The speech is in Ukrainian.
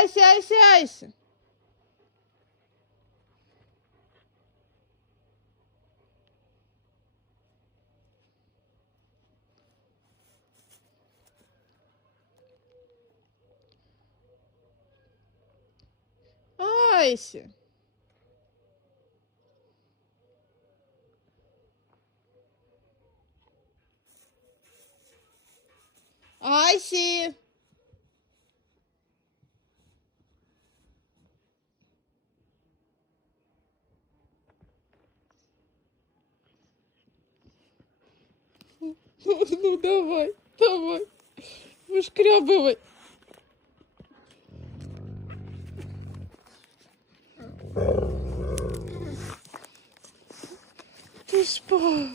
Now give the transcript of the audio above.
Айся, айся, айся. Айся. Айсі. Ну, давай, давай. Вышкрябывай. Ты спал.